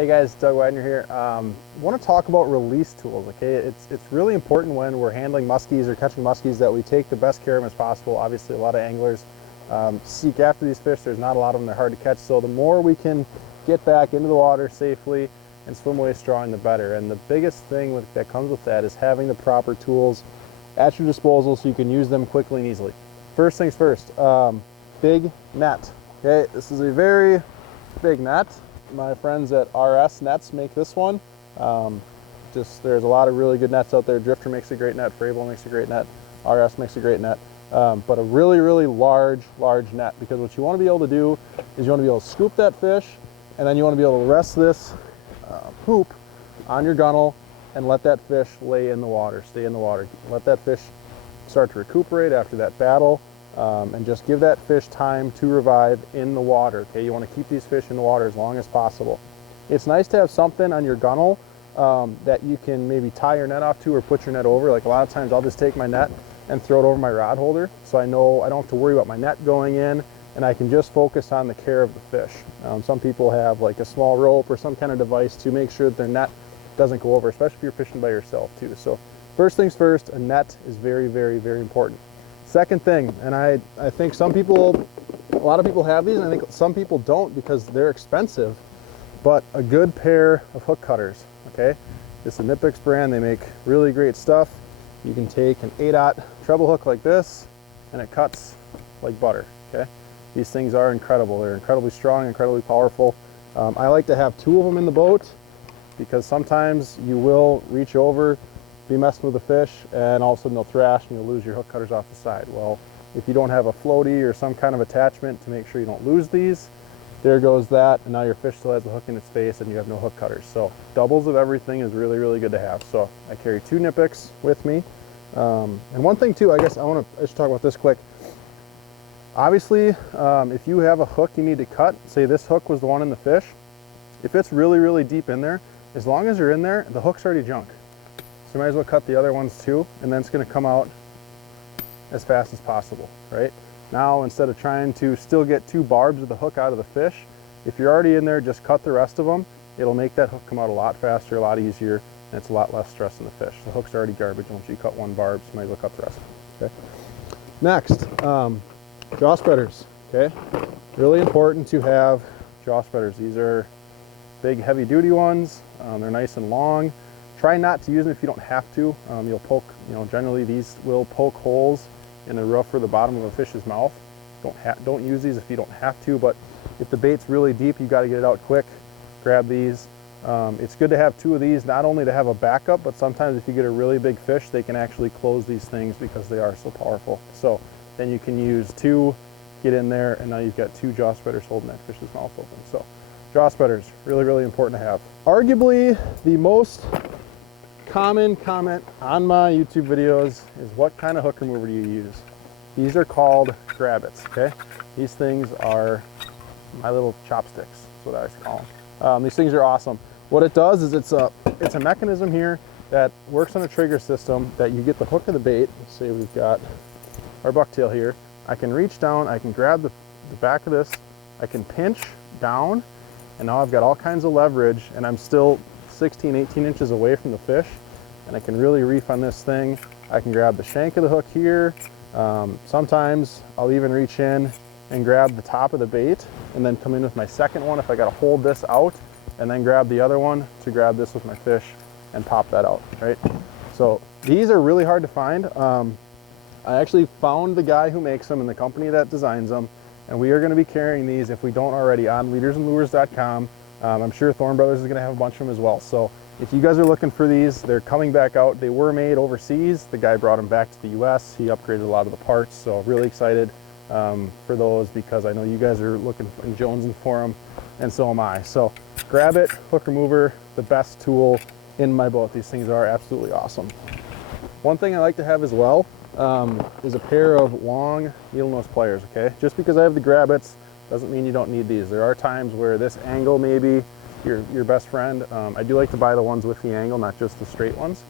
Hey guys, Doug Wegner here. I want to talk about release tools, okay? It's really important when we're handling muskies or catching muskies that we take the best care of them as possible. Obviously, a lot of anglers seek after these fish. There's not a lot of them, they're hard to catch. So the more we can get back into the water safely and swim away strong, the better. And the biggest thing that comes with that is having the proper tools at your disposal so you can use them quickly and easily. First things first, big net, okay? This is a very big net. My friends at RS Nets make this one. There's a lot of really good nets out there. Drifter makes a great net, Frable makes a great net, RS makes a great net, but a really, really large net, because what you want to be able to do is you want to be able to scoop that fish, and then you want to be able to rest this hoop on your gunnel and let that fish lay in the water, stay in the water. Let that fish start to recuperate after that battle. And just give that fish time to revive in the water, okay? You want to keep these fish in the water as long as possible. It's nice to have something on your gunnel that you can maybe tie your net off to or put your net over. Like a lot of times I'll just take my net and throw it over my rod holder, so I know I don't have to worry about my net going in, and I can just focus on the care of the fish. Some people have like a small rope or some kind of device to make sure that their net doesn't go over, especially if you're fishing by yourself too. So first things first, a net is very, very, very important. Second thing, and I think a lot of people have these, and I think some people don't because they're expensive, but a good pair of hook cutters, okay? It's a Nipix brand, they make really great stuff. You can take an 8/0 treble hook like this, and it cuts like butter, okay? These things are incredible. They're incredibly strong, incredibly powerful. I like to have 2 of them in the boat because sometimes you will reach over, be messing with the fish, and all of a sudden they'll thrash and you'll lose your hook cutters off the side. Well, if you don't have a floaty or some kind of attachment to make sure you don't lose these, there goes that, and now your fish still has the hook in its face and you have no hook cutters. So doubles of everything is really, really good to have. So I carry 2 Nipix with me. And one thing too, I should talk about this quick. Obviously, if you have a hook you need to cut, say this hook was the one in the fish, if it's really, really deep in there, as long as you're in there, the hook's already junk. So you might as well cut the other ones too, and then it's going to come out as fast as possible, right? Now, instead of trying to still get 2 barbs of the hook out of the fish, if you're already in there, just cut the rest of them. It'll make that hook come out a lot faster, a lot easier, and it's a lot less stress on the fish. The hook's already garbage. Once you cut 1 barb, so you might as well cut the rest. Okay. Next, jaw spreaders, okay? Really important to have jaw spreaders. These are big, heavy-duty ones. They're nice and long. Try not to use them if you don't have to. You'll poke, generally these will poke holes in the roof or the bottom of a fish's mouth. Don't use these if you don't have to, but if the bait's really deep, you got to get it out quick. Grab these. It's good to have 2 of these, not only to have a backup, but sometimes if you get a really big fish, they can actually close these things because they are so powerful. So then you can use 2, get in there, and now you've got 2 jaw spreaders holding that fish's mouth open. So jaw spreaders, really, really important to have. Arguably the most common comment on my YouTube videos is, what kind of hook remover do you use? These are called grabbits, okay? These things are my little chopsticks, that's what I like to call them. These things are awesome. What it does is it's a mechanism here that works on a trigger system that you get the hook of the bait. Let's say we've got our bucktail here. I can reach down, I can grab the back of this, I can pinch down, and now I've got all kinds of leverage, and I'm still 16, 18 inches away from the fish, and I can really reef on this thing. I can grab the shank of the hook here. Sometimes I'll even reach in and grab the top of the bait and then come in with my second one if I gotta hold this out, and then grab the other one to grab this with my fish and pop that out, right? So these are really hard to find. I actually found the guy who makes them and the company that designs them, and we are gonna be carrying these, if we don't already, on leadersandlures.com. I'm sure Thorn Brothers is going to have a bunch of them as well. So if you guys are looking for these, they're coming back out. They were made overseas. The guy brought them back to the US. He upgraded a lot of the parts. So really excited for those, because I know you guys are looking and jonesing for them, and so am I. So grab it, hook remover, the best tool in my boat. These things are absolutely awesome. One thing I like to have as well is a pair of long needle nose pliers, okay? Just because I have the grabbits doesn't mean you don't need these. There are times where this angle may be your best friend. I do like to buy the ones with the angle, not just the straight ones.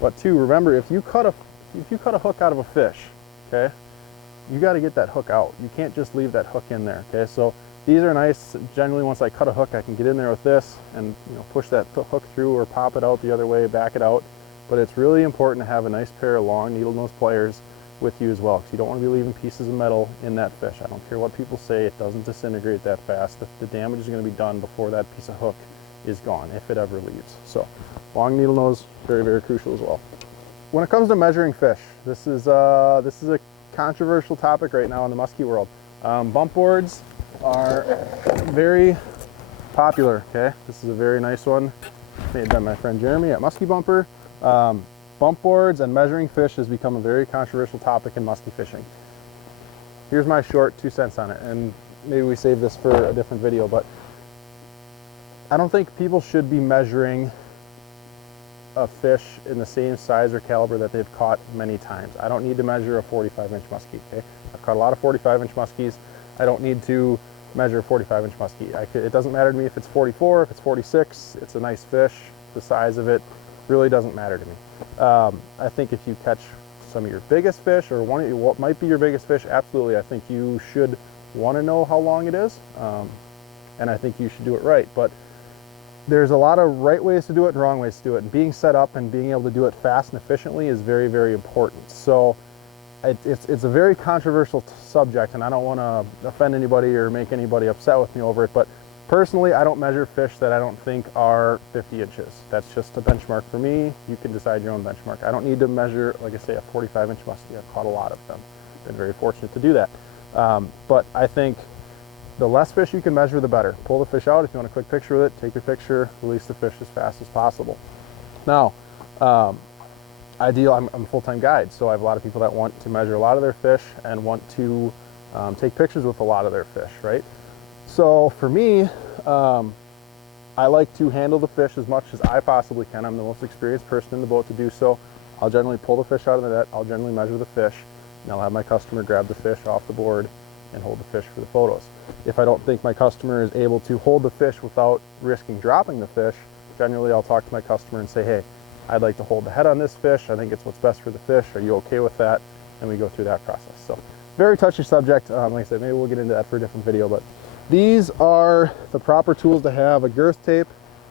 But too, remember, if you cut a hook out of a fish, okay, you got to get that hook out. You can't just leave that hook in there, okay? So These are nice. Generally, once I cut a hook, I can get in there with this and push that hook through or pop it out the other way, back it out. But it's really important to have a nice pair of long needle nose pliers with you as well, because you don't want to be leaving pieces of metal in that fish. I don't care what people say, it doesn't disintegrate that fast. The damage is going to be done before that piece of hook is gone, if it ever leaves. So long needle nose, very, very crucial as well. When it comes to measuring fish, this is a controversial topic right now in the muskie world. Bump boards are very popular, okay? This is a very nice one made by my friend Jeremy at Muskie Bumper. Bump boards and measuring fish has become a very controversial topic in muskie fishing. Here's my short 2 cents on it, and maybe we save this for a different video, but I don't think people should be measuring a fish in the same size or caliber that they've caught many times. I don't need to measure a 45-inch muskie, okay? I've caught a lot of 45-inch muskies. I don't need to measure a 45-inch muskie. It doesn't matter to me if it's 44, if it's 46, it's a nice fish. The size of it really doesn't matter to me. I think if you catch some of your biggest fish, or what might be your biggest fish, absolutely, I think you should want to know how long it is, and I think you should do it right. But there's a lot of right ways to do it and wrong ways to do it, and being set up and being able to do it fast and efficiently is very, very important. So it's a very controversial subject, and I don't want to offend anybody or make anybody upset with me over it, but personally, I don't measure fish that I don't think are 50 inches. That's just a benchmark for me. You can decide your own benchmark. I don't need to measure, like I say, a 45-inch muskie. I've caught a lot of them. Been very fortunate to do that. But I think the less fish you can measure, the better. Pull the fish out. If you want a quick picture with it, take your picture, release the fish as fast as possible. Now, I'm a full-time guide, so I have a lot of people that want to measure a lot of their fish and want to take pictures with a lot of their fish, right? So for me, I like to handle the fish as much as I possibly can. I'm the most experienced person in the boat to do so. I'll generally pull the fish out of the net, I'll generally measure the fish, and I'll have my customer grab the fish off the board and hold the fish for the photos. If I don't think my customer is able to hold the fish without risking dropping the fish, generally I'll talk to my customer and say, hey, I'd like to hold the head on this fish. I think it's what's best for the fish. Are you okay with that? And we go through that process. So very touchy subject. Like I said, maybe we'll get into that for a different video, but these are the proper tools to have. A girth tape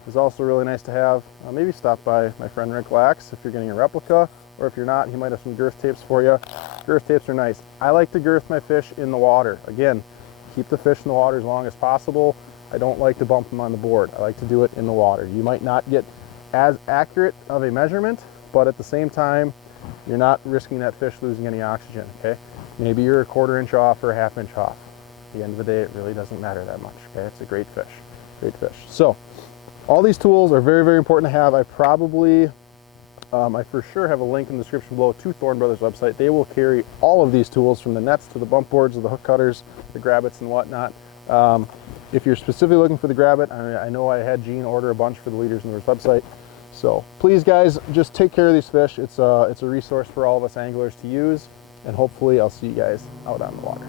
is also really nice to have. Maybe stop by my friend Rick Lax if you're getting a replica, or if you're not, he might have some girth tapes for you. Girth tapes are nice. I like to girth my fish in the water. Again, keep the fish in the water as long as possible. I don't like to bump them on the board. I like to do it in the water. You might not get as accurate of a measurement, but at the same time, you're not risking that fish losing any oxygen, okay? Maybe you're a 1/4 inch off or a 1/2 inch off. At the end of the day, it really doesn't matter that much, okay? It's a great fish, great fish. So all these tools are very, very important to have. I for sure have a link in the description below to Thorne Brothers website. They will carry all of these tools, from the nets to the bump boards to the hook cutters, the grabbits and whatnot. If you're specifically looking for the grabbit, I know I had Gene order a bunch for the Leaders Lures website. So please guys, just take care of these fish. It's a resource for all of us anglers to use, and hopefully I'll see you guys out on the water.